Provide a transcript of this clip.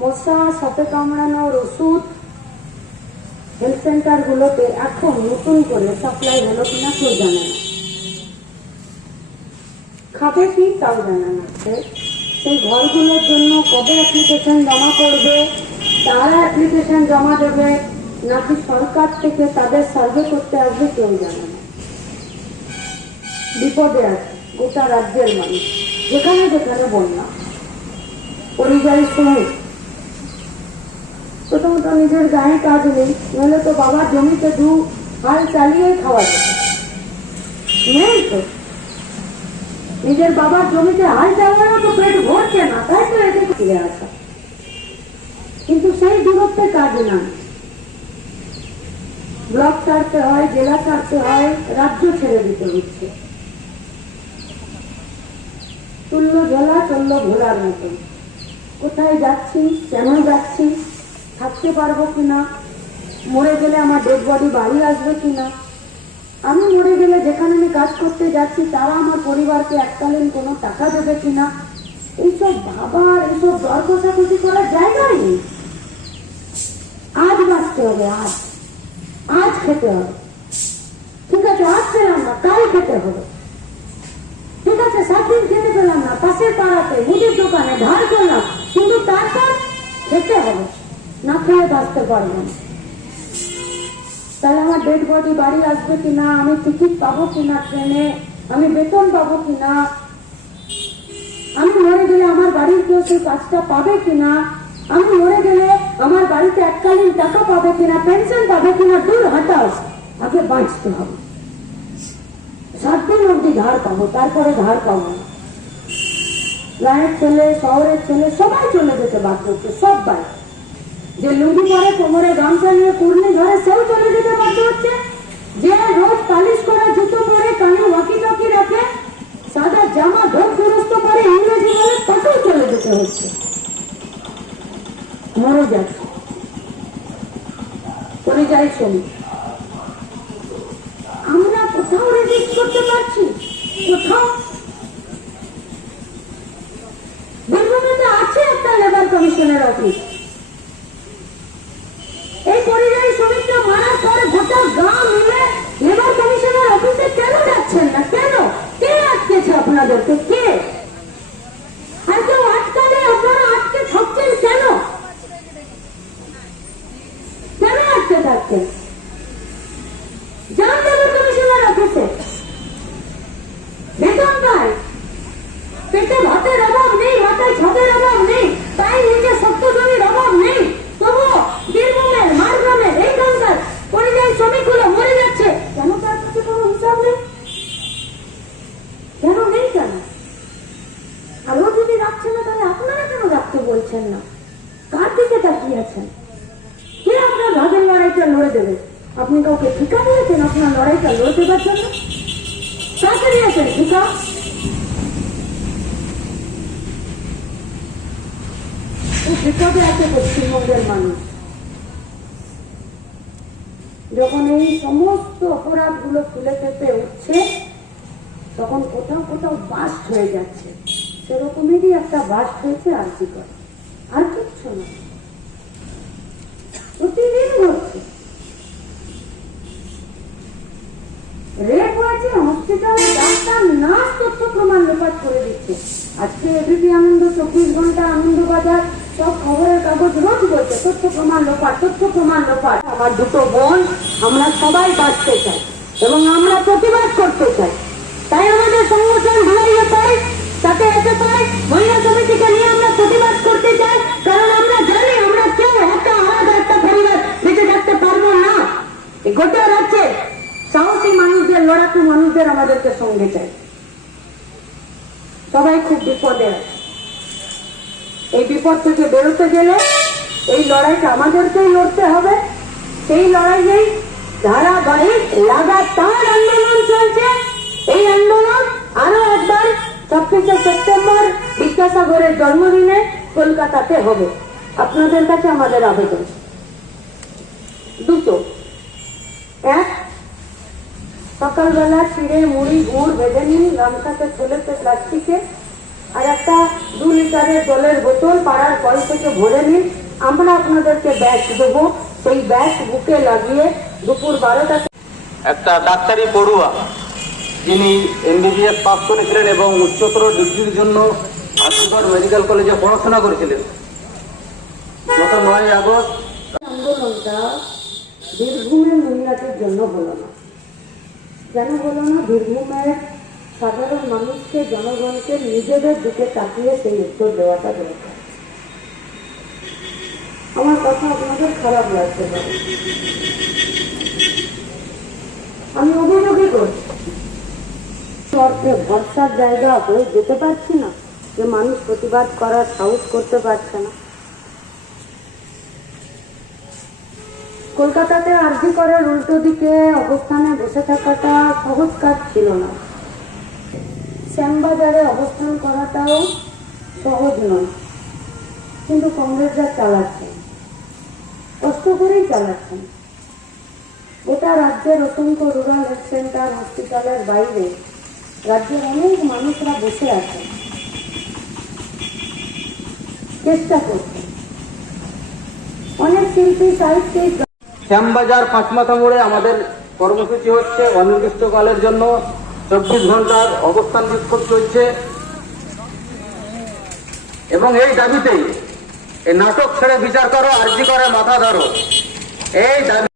মশা সাপে কামড়ানোর ওষুধ হেলথ সেন্টার গুলোতে এখন নতুন করে সাপ্লাই হলো কিনা কেউ জানে না, খাবে কি তাও জানে না। সেই ঘরগুলোর জন্য কবে অ্যাপ্লিকেশন জমা করবে, তারা অ্যাপ্লিকেশন জমা দেবে নাকি সরকার থেকে তাদের সার্ভে করতে আসবে কেউ জানে না। বিপদে আছে গোটা রাজ্যের মানুষ, যেখানে যেখানে বন্যা। পরিযায়ী শ্রমিক প্রথমত নিজের গায়ে কাজ নেই, নইলে তো বাবার জমিতে দু হাল চালিয়ে খাওয়া যেত, নেই তো। নিজের বাবার জমিতে হাল চালানো তো পেট ভরছে না, তাই তো এতে ফিরে আসা। কিন্তু সেই দূরত্বে কাজ না, ব্লক ছাড়তে হয়, জেলা ছাড়তে হয়, রাজ্য ছেড়ে দিতে হচ্ছে। তুল্য ঝোলা চললো ভোলার মতো। কোথায় যাচ্ছি, কেন যাচ্ছি, থাকতে পারবো কিনা, মরে গেলে আমার ডেড বডি বাড়ি আসবে কিনা, আমি মরে গেলে যেখানে আমি কাজ করতে যাচ্ছি তারা আমার পরিবারকে এককালীন কোনো টাকা দেবে কিনা, এইসব ভাবার, এইসব দর কষাকষি করার জায়গায় নেই। আজ বাঁচতে হবে, আজ আজ খেতে হবে। ঠিক আছে, আজ পেলাম না, কাল খেতে হবে। ঠিক আছে, 7 দিন খেতে পেলাম না, পাশের পাড়াতে মুদির দোকানে ধার করলাম, কিন্তু তারপর খেতে হবে, না খেয়ে বাঁচতে পারবো না। তাহলে আমার ডেড বডি বাড়ি আসবে কিনা, আমি টিকিট পাবো কিনা ট্রেনে, আমি বেতন পাবো কিনা, আমি মরে গেলে আমার বাড়ির কেউ সেই কাজটা পাবে কিনা, আমি মরে গেলে আমার বাড়িতে এককালীন টাকা পাবে কিনা, পেনশন পাবে কিনা, দূর হটাও, আগে বাঁচতে হবে। 7 দিন অব্দি ধার পাবো, তারপরে ধার পাবো না। গায়ের ছেলে, শহরের ছেলে সবাই চলে যেতে বাধ্য হচ্ছে, সবাই। যে লুঙ্গি পরে কোমরে গামছা নিয়ে কুর্নি ধরে সেও চলে যেতে বাধ্য হচ্ছে, যে রোজ পালিশ করা জুতো পরে কানে ওয়াকি টকি রাখে, সাদা জামা ধোপ দুরস্ত করে ইংরেজি বলে, তাকেও চলে যেতে হচ্ছে, মরে যাচ্ছে। পরিযায়ী শ্রমিক আমরা কোথাও রেজিস্ট করতে পারছি, কোথাও। বীরভূমে তো আছে একটা লেবার কমিশনের অফিস, এই পরিযায়ী শ্রমিকরা মারার পরে গোটা গাঁ মিলে লেবার কমিশনের অফিসে কেন যাচ্ছেন না, কেন, কে আটকেছে আপনাদেরকে, কে? আর কেউ আটকালে আপনারা আটকে থাকছেন কেন, কেন আটকে থাকছেন? যান লেবার কমিশনের অফিসে, বেতন পায়, পেটে ভাতের অভাব নেই, মাথায় ছাদের অভাব নেই, তাই নিজে সত্য জমির অভাব নেই, তবুও বীরভূমের, মারগ্রামের এইখানকার পরিযায়ী শ্রমিকগুলো মরে যাচ্ছে, কেন তার কাছে কোনো হিসাব নেই? কেন নেই, কেন? আর ও যদি রাখছে না, তাহলে আপনারা কেন রাখতে বলছেন না? কার দিকে তাকিয়ে আছেন? কে আপনার ভাগের লড়াইটা লড়ে দেবে? আপনি কাউকে ঠিকা দিয়েছেন আপনার লড়াইটা লড়ে দেবার জন্য? কাকে দিয়েছেন ঠিকা? বিপদে আছে পশ্চিমবঙ্গের মানুষ। যখন এই সমস্ত অপরাধ গুলো ফুলে ফেপে উঠছে, তখন কোথাও কোথাও বাস্ট হয়ে যাচ্ছে। সেরকমেরই একটা বাস্ট হয়েছে আরজি করে, আর কিচ্ছু না। প্রতিদিন ঘটছে, রেপ হয়েছে, হসপিটালে ডাক্তার নার্স তথ্য প্রমাণ লোপাট করে দিচ্ছে। আজকে এবিপি আনন্দ, 24 ঘন্টা, আনন্দবাজার, সব খবরের কাগজ রোজ বলছে তথ্য প্রমাণ লোপাট, তথ্য প্রমাণ লোপাট। আমার দুটো বোন, আমরা সবাই বাঁচতে চাই এবং আমরা প্রতিবাদ করতে চাই। তাই আমাদের সংগঠন ভাইয়ে পাই, তাতে এসে পাই, মহিলা সমিতিকে নিয়ে আমরা প্রতিবাদ করতে চাই, কারণ আমরা জানি আমরা কেউ একটা আলাদা একটা পরিবার বেঁচে থাকতে পারবো না। গোটা রাজ্যে সাহসী মানুষদের, লড়াকু মানুষদের আমাদেরকে সঙ্গে চাই। সবাই খুব বিপদে আছে। এই বিপদ থেকে বেরোতে গেলে এই লড়াইটা আমাদেরকেই লড়তে হবে। সেই লড়াইয়েই ধারাবাহিক লাগাতার আন্দোলন চলছে। এই আন্দোলন আরো একবার 26শে সেপ্টেম্বর বিদ্যাসাগরের জন্মদিনে কলকাতাতে হবে। আপনাদের কাছে আমাদের আবেদন দুটো। এক, সকালবেলা চিড়ে মুড়ি গুড় ভেজে নিন, গামছাতে ঝোলেতে প্লাস্টিকে, আর একটা 2 লিটারের জলের বোতল পাড়ার কল থেকে ভরে নিন, আমরা আপনাদেরকে ব্যাচ দেবো। সেই ব্যাচ বুকে লাগিয়ে দুপুর 12টা একটা ডাক্তারি পড়ুয়া যিনি এমবিবিএস পাস করেছিলেন এবং উচ্চতর ডিগ্রির জন্য আলিগড় মেডিকেল কলেজে পড়াশোনা করেছিলেন। গত 9 আগস্ট আন্দোলনটা বীরভূমের মহিলাদের জন্য হলো না। কেন হলো না? বীরভূমের সাধারণ মানুষকে, জনগণকে নিজেদের দিকে তাকিয়ে সেই উত্তর দেওয়াটা দরকার। আমার কথা আপনাদের খারাপ লাগতে পারে, আমি অভিযোগই করছি। অর্থে ভরসার জায়গা হয়ে যেতে পারছি না, যে মানুষ প্রতিবাদ করার সাহস করতে পারছে না। কলকাতাতে আরজি করার উল্টো দিকে অবস্থানে বসে থাকাটা সহজ কাজ ছিল না। শ্যামবাজারে অবস্থান করাটাও সহজ নয়, কিন্তু কংগ্রেসরা চালাচ্ছেন, কষ্ট করেই চালাচ্ছেন। গোটা রাজ্যের অসংখ্য রুরাল হেলথ সেন্টার, হসপিটালের বাইরে রাজ্যের অনেক মানুষরা বসে আছেন, চেষ্টা করছেন। অনেক শিল্পী, সাহিত্যিক শ্যামবাজার পাঁচমাথা মোড়ে আমাদের কর্মসূচি হচ্ছে অনির্দিষ্টকালের জন্য 24 ঘন্টার অবস্থান বিক্ষোভ চলছে এবং এই দাবিতেই এই নাটক ছেড়ে বিচার করো, আরজি করে মাথা ধরো, এই দাবি